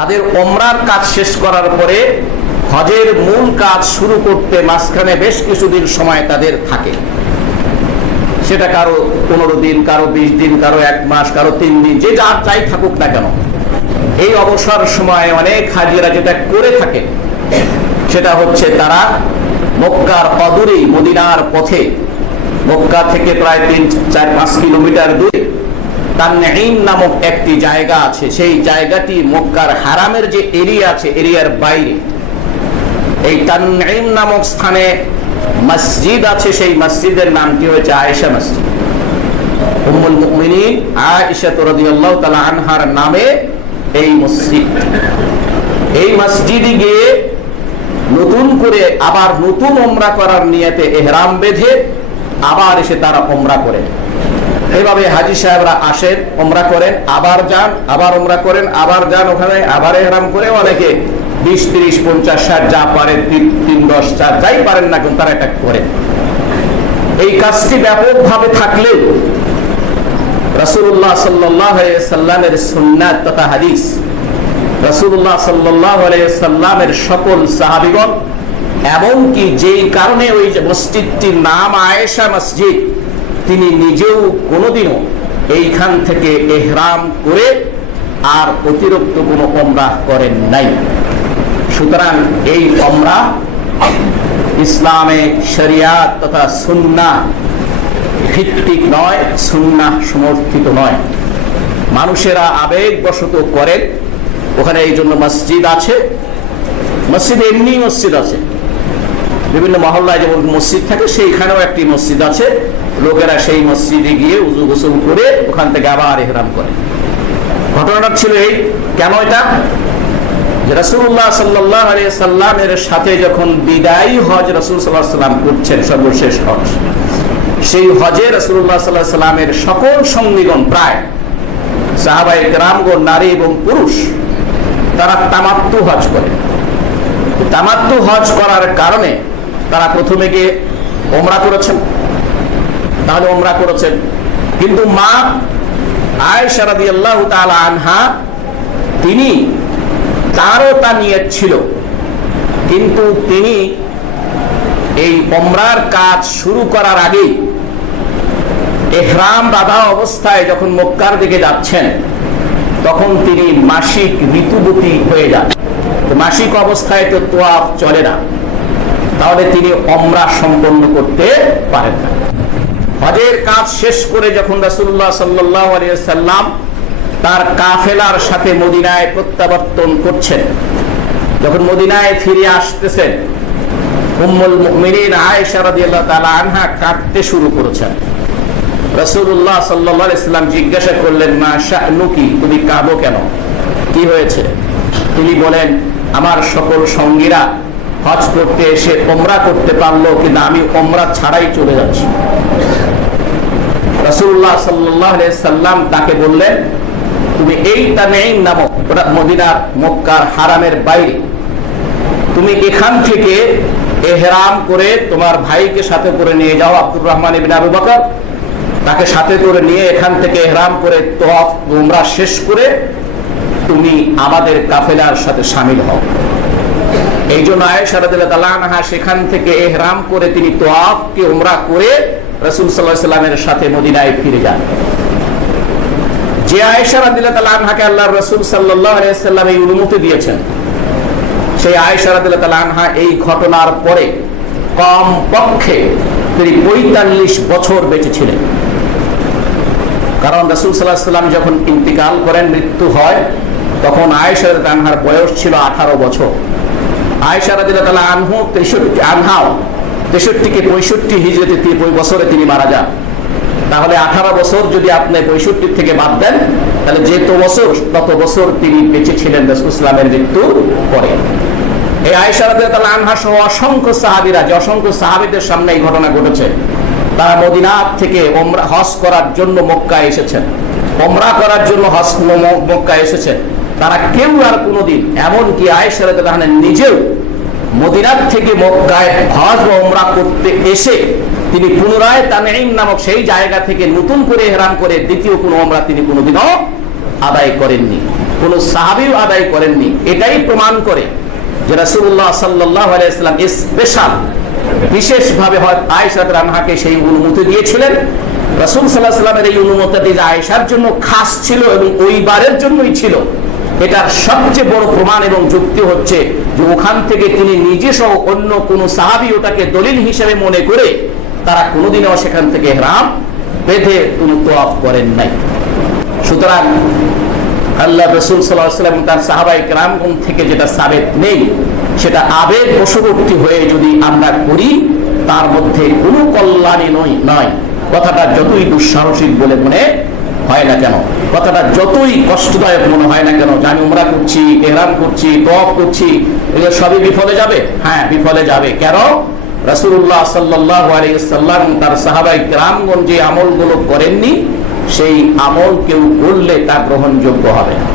তাদের ওমরার কাজ শেষ করার পরে হজের মূল কাজ শুরু করতে মাঝখানে বেশ কিছুদিন সময় তাদের থাকে। সেটা কারও পনেরো দিন, কারও বিশ দিন, কারও এক মাস, কারও তিন দিন, যে যার চাই থাকুক না কেন। এই অবসর সময় অনেক হাজিরা যেটা করে থাকে, সেটা হচ্ছে তারা মক্কার অদূরেই মদিনার পথে, মক্কা থেকে প্রায় তিন, চার, পাঁচ কিলোমিটার দূরে তানঈম নামক একটি জায়গা আছে। সেই জায়গাটি মক্কার হারামের যে এরিয়া আছে, এরিয়ার বাইরে। এই তানঈম নামক স্থানে মসজিদ আছে, সেই মসজিদের নামটি হয়েছে আয়েশা মসজিদ। উম্মুল মুমিনিন আয়েশা রাদিয়াল্লাহু তাআলা আনহার নামে এই মসজিদ। এই মসজিদে গিয়ে নতুন করে আবার নতুন ওমরা করার নিয়তে এহরাম বেঁধে আবার এসে তারা ওমরা করেন এভাবে হাজি সাহেবরা আসেন ওমরা করেন, আবার যান, আবার ওমরা করেন, আবার যান ওখানে, আবার এহরাম করে অনেকে বিশ, তিরিশ, পঞ্চাশ, ষাট যা পারেন তিন দশ, চার, যাই পারেন না কিন্তু তারা এটা করেন এই কাজটি ব্যাপকভাবে সাল্লাল্লাহু আলাইহি সাল্লামের সুন্নাত তথা হাদিস, রাসূলুল্লাহ সাল্লাল্লাহু আলাইহি সাল্লামের সকল সাহাবীগণ, এমনকি যেই কারণে ওই মসজিদটির নাম আয়েশা মসজিদ তিনি নিজেও কোনোদিনও এইখান থেকে এহরাম করে আর অতিরিক্ত কোনো ওমরাহ করেন নাই। সুতরাং এই ওমরা ইসলামে শরিয়াত তথা সুন্নাহ ভিত্তিক নয়, সুন্নাহ সমর্থিত নয়। মানুষেরা আবেগবশত করেন, ওখানে এই জন্য মসজিদ আছে। মসজিদ এমনি মসজিদ আছে। বিভিন্ন মহল্লায় যেমন মসজিদ থাকে, সেইখানেও একটি মসজিদ আছে। লোকেরা সেই মসজিদে গিয়ে উজু গোসল করে ওখান থেকে আবার এহরাম করে। ঘটনাটা ছিল এই, কেন এটা? সাল্লাল্লাহু আলাইহি সাল্লামের সাথে যখন বিদায়ী হজ আলাইহি সাল্লাম করছেন, সর্বশেষ হজ, সেই হজে রাসূলুল্লাহ সাল্লাল্লাহু আলাইহি সাল্লামের সকল সঙ্গীগণ প্রায় সাহাবায়ে কেরামগণ নারী এবং পুরুষ, তারা তামাত্তু হজ করে। তামাত্তু হজ করার কারণে তারা প্রথমে গিয়ে ওমরা করেছেন। তাহলে ওমরা করেছেন। কিন্তু মা আয়েশা রাদিয়াল্লাহু তাআলা আনহা, তিনি তারও তা নিয়ত ছিল। কিন্তু তিনি এই ওমরার কাজ শুরু করার আগেই এহরাম বাঁধা অবস্থায় যখন মক্কার দিকে যাচ্ছেন, তখন তিনি মাসিক ঋতুবতী হয়ে যান। মাসিক অবস্থায় তো তোয়াফ চলে না। তাহলে তিনি অমরা সম্পন্ন করতে পারেন না। হজের কাজ শেষ করে যখন সাল্লাল্লাহু সাল্লাম তার কাফেলার সাথে মদিনায় প্রত্যাবর্তন করছেন, যখন মদিনায় ফিরে আসতেছেন, উম্মুল আয়েশা রাদিয়াল্লাহু তাআলা আনহা শুরু করেছেন। রাসূলুল্লাহ সাল্লাল্লাহু আলাইহি সাল্লাম জিজ্ঞাসা করলেন, মা তুমি কেন? কি হয়েছে? তিনি বলেন, আমার সকল সঙ্গীরা হজ করতে এসে ওমরা করতে পারল কিন্তু আমি ওমরা ছাড়াই চলে যাচ্ছি। সাল্লাল্লাহু সাল্লাম তাকে বললেন, তুমি এই তানঈম নামক মদিনার মক্কার হারামের বাইরে, তুমি এখান থেকে এহরাম করে তোমার ভাইকে সাথে করে নিয়ে যাও আব্দুর রহমান ইবিন আবু বকর। তাকে সাথে করে নিয়ে এখান থেকে এহরাম করে তোয়াফ, উমরা শেষ করে তুমি আমাদের কাফেলার সাথে সামিল হও। এই জন্য আয়েশারাদিল্লাহ সেখান থেকে এহরাম করে তিনি তোয়াফকে উমরা করে রসুল সাল্লাহ সাল্লামের সাথে মদিনায় ফিরে যান। যে আয়েশা রাদিল্লাহ আনহাকে আল্লাহ রসুল সাল্লাহ আলিয়াল্লাম এই অনুমতি দিয়েছেন, সেই আয়েশা রাদিল্লাহ এই ঘটনার পরে কম পক্ষে তিনি পঁয়তাল্লিশ বছর বেঁচে ছিলেন। কারণ রসুল সাল্লাহ সাল্লাম যখন ইন্তিকাল করেন, মৃত্যু হয়, তখন আয়েশার আনহার বয়স ছিল আঠারো বছর। তিনি মারা যান। তাহলে আঠারো বছর যদি আপনি পঁয়ষট্টি থেকে বাদ দেন, তাহলে যে তো বছর, তত বছর তিনি বেঁচে ছিলেন রসুলামের মৃত্যু পরে। এই আয়সারাদ আনহা সহ অসংখ্য সাহাবিরা, যে অসংখ্য সাহাবিদের সামনে এই ঘটনা ঘটেছে, তারা মদিনার থেকে হজ করার জন্য মক্কায় এসেছেন। ওমরা করার জন্য হজ মক্কায় এসেছেন। তারা কেউ আর কোনোদিন, এমনকি আয়েশারাদ নিজেও মদিনার থেকে মক্কায় হজ ওমরা করতে এসে তিনি পুনরায় তানঈম নামক সেই জায়গা থেকে নতুন করে হেরাম করে দ্বিতীয় কোনো ওমরা তিনি কোনোদিনও আদায় করেননি। কোন সাহাবিও আদায় করেননি। এটাই প্রমাণ করে যে রাসূলুল্লাহ সাল্লাল্লাহু আলাইহি সাল্লাম স্পেশাল বিশেষভাবে হয়তো আয়েশা রানহাকে সেই অনুমতি দিয়েছিলেন। রাসূল আলাইহি সাল্লামের এই অনুমতি যে আয়েশার জন্য খাস ছিল এবং ওই বারের জন্যই ছিল। এটার সবচেয়ে বড় প্রমাণ এবং যুক্তি হচ্ছে যে ওখান থেকে তিনি নিজে সহ অন্য কোন সাহাবি ওটাকে দলিল হিসেবে মনে করে তারা কোনোদিনও সেখান থেকে হেরাম বেঁধে কোনো তোয়াফ করেন নাই। সুতরাং আল্লাহ রসুল সাল্লাম তার সাহাবাই গ্রামগণ থেকে যেটা সাবেত নেই, সেটা আবেগ বশবর্তী হয়ে যদি আমরা করি, তার মধ্যে কোনো কল্যাণী নয় নয়। কথাটা যতই দুঃসাহসিক বলে মনে হয় না কেন? কথাটা যতই কষ্টদায়ক মনে হয় না কেন আমি উমরা করছি এহরাম করছি তফ করছি, এগুলো সবই বিফলে যাবে? হ্যাঁ বিফলে যাবে। কেন? রাসুল্লাহ সাল্লাহ আলাইসাল্লাম তার সাহাবাই গ্রামগঞ্জে আমলগুলো করেননি, সেই আমল কেউ করলে তা গ্রহণযোগ্য হবে না।